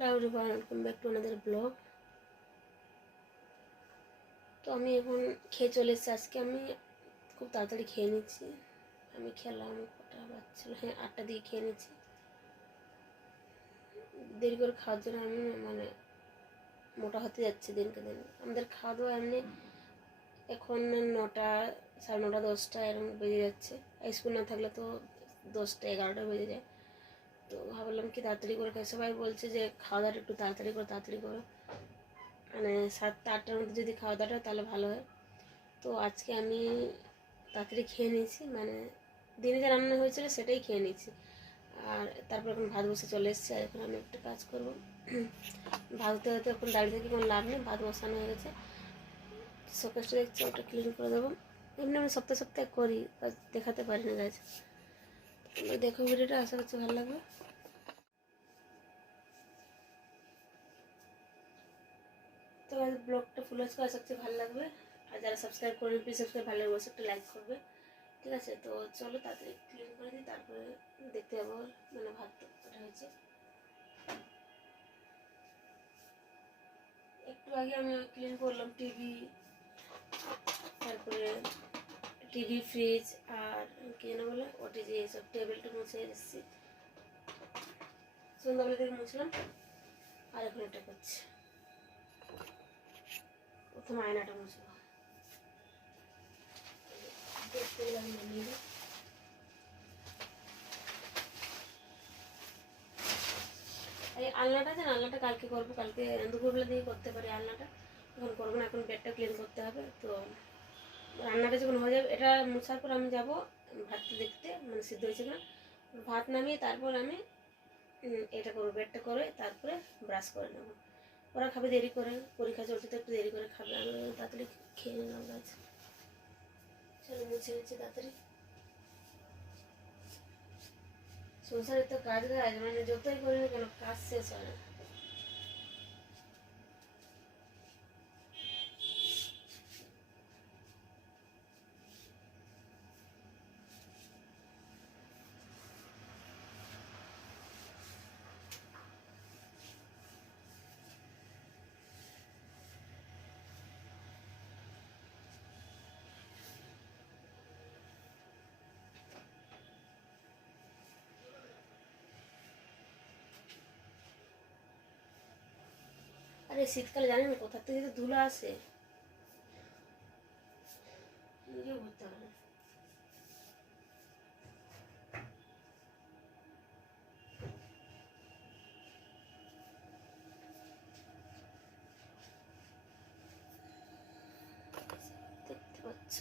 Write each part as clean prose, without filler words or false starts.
Hello everyone, welcome back to another blog. তো আমি এখন খেয়ে চলে এসেছি। আজকে আমি খুব তাড়াতাড়ি খেয়ে নিচ্ছি। আমি খেলাম কটা বাজছিল, হ্যাঁ 8টার দিকে খেয়ে নিচ্ছি। দেরি করে খাওয়ার জন্য আমি মোটা হতে যাচ্ছি দিনকে দিন। আমাদের খাওয়া দাওয়া এমনি এখন 9টা, 9:30, 10টা এরকম বেজে যাচ্ছে। স্কুল না থাকলে তো 10টা, 11টা বেজে যায়। তো ভাবলাম কি তাড়াতাড়ি করে খাই। সবাই বলছে যে খাওয়া দাওয়াটা একটু তাড়াতাড়ি করো, 7টা 8টার মধ্যে যদি খাওয়া দাওয়াটা হয় তাহলে ভালো হয়। তো আজকে আমি তাড়াতাড়ি খেয়ে নিয়েছি, দিনে যা রান্না হয়েছিল সেটাই খেয়ে নিয়েছি। আর তারপর এখন ভাত বসে চলে এসেছি। আর এখন আমি একটা কাজ করবো, ভাত হতে হতে এখন দাঁড়িয়ে থেকে কোনো লাভ নেই, ভাত বসানো হয়ে গেছে। শোকেসটা দেখছি ওটা ক্লিন করে দেবো। এমনি আমি সপ্তাহে সপ্তাহে করি, দেখাতে পারি না গাছ। দেখো ভিডিওটা, আশা করছি ভালো লাগবে। তো ব্লগটা ফুল ওয়াচ করে আশা করছি ভালো লাগবে। আর যারা সাবস্ক্রাইব করবেন প্লিজ সাবস্ক্রাইব, ভালো লাগবে একটা লাইক করবে, ঠিক আছে? তো চলো তাড়াতাড়ি ক্লিন করে দিই, তারপরে দেখতে যাবো ভাত ওটা হয়েছে। একটু আগে আমি ক্লিন করলাম টিভি, তারপরে টিভি, ফ্রিজ আর কি যেন বলে ওটিজি, এইসব টেবিলটা মুছে এসেছি। সন্ধ্যাবেলা থেকে মুছলাম আর এখন এটা করছি। প্রথমে আয়নাটা মুছবো, দেখতে গেলে আমি নামিয়ে দিই। এই আলনাটা আছে না, আলনাটা কালকে করবো, কালকে দুপুরবেলা দিয়ে করতে পারি আলনাটা, এখন করবো না। এখন বেডটা ক্লিন করতে হবে। তো রান্নাটা যখন হয়ে যাবে, এটা মোছার পর আমি যাবো ভাতটা দেখতে, সিদ্ধ হয়েছে না। ভাত নামিয়ে তারপর আমি এটা করবো, বেডটা করে তারপরে ব্রাশ করে নেবো। ওরা খাবে দেরি করে, পরীক্ষা চলছে তো একটু দেরি করে খাবে। আমি তাড়াতাড়ি খেয়ে নিলাম গাছ। চলো মুছে নিচ্ছি তাড়াতাড়ি। সংসারে তো কাজ যতই করি না কেন কাজ শেষ হয় না। আরে শীতকালে জানেন কোথা থেকে তো ধুলো আসে, নিজেও বুঝতে পারে না। দেখতে পাচ্ছ?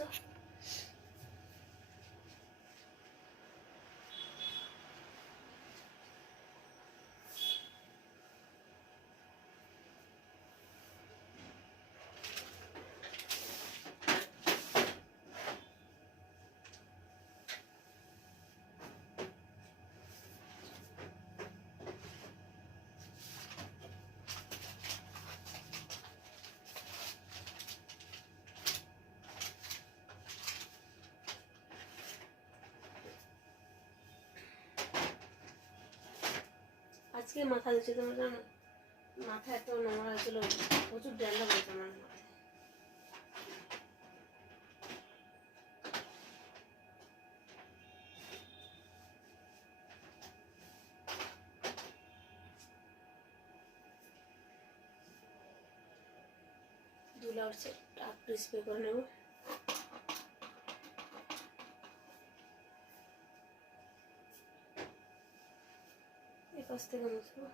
আজকে মাথা দিচ্ছে, তোমার জানো মাথা এত নোংরা হয়েছিল, প্রচুর ড্যান্ডা বলছে আমার মাথায়। ধুলা উঠছে, একটু স্প্রে করে নেবো। এই পাশ থেকে মুছবো।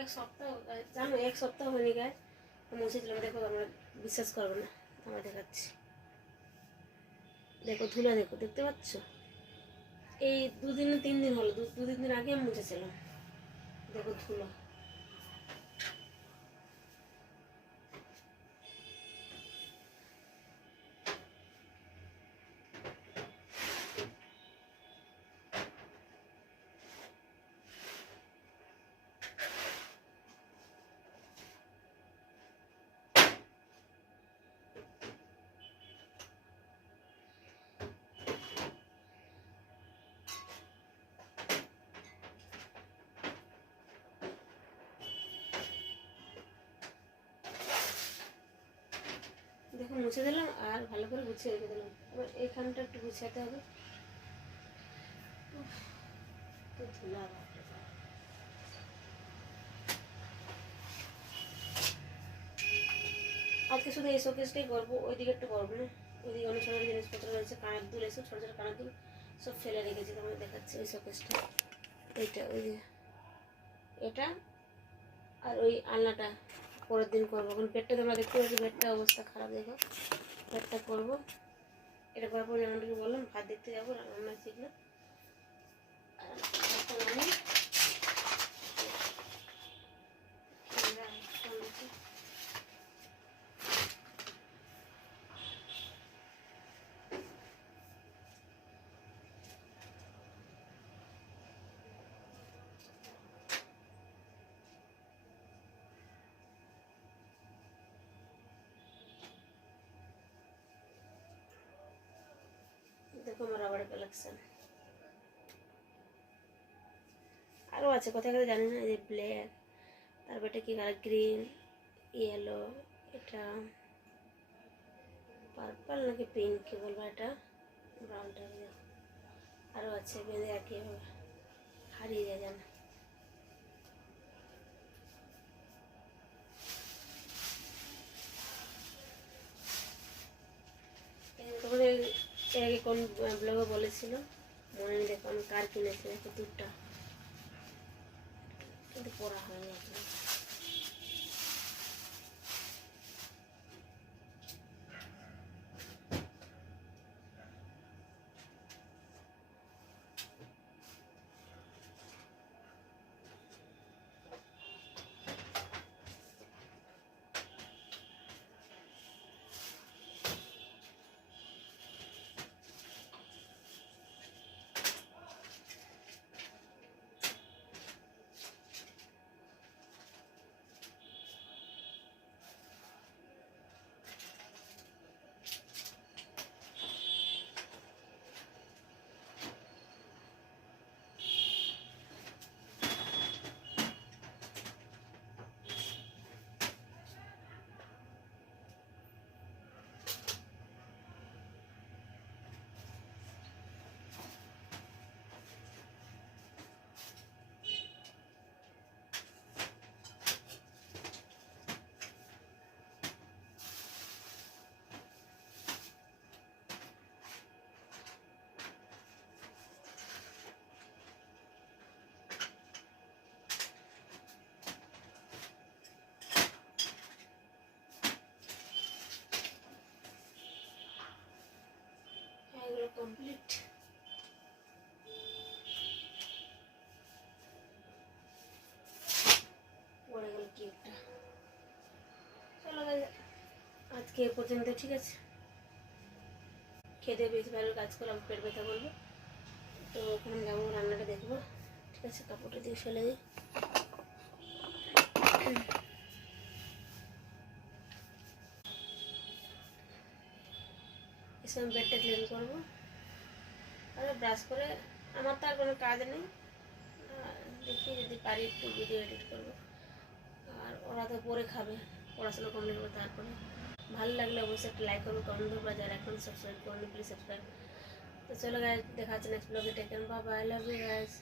এক সপ্তাহ জানো, এক সপ্তাহ হয়নি গায়ে মুছেছিলাম। দেখো তোমরা বিশ্বাস করবে না, তোমরা দেখাচ্ছি। দেখো ধুলা, দেখো দেখতে পাচ্ছ? এই 2 দিন 3 দিন হলো, 2-3 দিন আগে আমি মুছেছিলাম। দেখো ধুলো। দেখো মুছে দিলাম আর ভালো করে গুছিয়ে রেখে দিলাম। এবার এখানটা একটু গুছাতে হবে। তো ধুলা, আজকে শুধু এই শোকেসটাই করবো, ওইদিকে একটু করবো না। ওইদিকে অনেক ছোটো জিনিসপত্র রয়েছে, কানের দুল এসব ছোটো ছোটো কানের দুল সব ফেলে রেখেছি। তোমাকে দেখাচ্ছি ওই শোকেসটা। এইটা ওই যে এটা আর ওই আলনাটা পরের দিন করবো। এখন পেটটা তোমরা দেখতে পাচ্ছি, পেটটা অবস্থা খারাপ। দেখো পেটটা করবো। এটা করার পর রান্নাটাকে বললাম ভাত দেখতে যাবো, রান্না শিখলাম। দেখো আমার রাবারের কালেকশন আরও আছে, কোথায় কোথায় জানি না। এই যে ব্ল্যাক, তারপর এটা কি কালার, গ্রিন, ইয়েলো, এটা পার্পল নাকি পিঙ্ক কি বলবো, এটা ব্রাউনটা। আরও আছে বেঁধে একইভাবে, হারিয়ে যায় জানা। তোমাদের এর আগে কোন ব্লগে বলেছিল মনে নেই। দেখো আমি কার কিনেছি, দেখো দুধটা কিন্তু পড়া হয়নি এখন। এগুলো কমপ্লিট। পড়ে গেল কিউটটা। চলো আজকে এ পর্যন্ত, ঠিক আছে? খেতে বেশ ভালো কাজ করলাম, পেট ব্যথা করবো তো ওখানে যাবো, রান্নাটা দেখবো। ঠিক আছে, কাপড়টা দিয়ে ফেলে দিই। এসে আমি বেডটা ক্লিন করবো আর ব্রাশ করে। আমার তো আর কোনো কাজ নেই, দেখি যদি পারি একটু ভিডিও এডিট করবো। আর ওরা তো পরে খাবে, পড়াশোনা কমপ্লিট করবো। তারপরে ভালো লাগলে অবশ্যই একটা লাইক করবো, কমেন্ট করবো। যারা এখন সাবস্ক্রাইব করবেন প্লিজ সাবস্ক্রাইব। তো চলো গাইজ, দেখা হচ্ছে নেক্সট ব্লগে। Take care, bye bye, love you guys.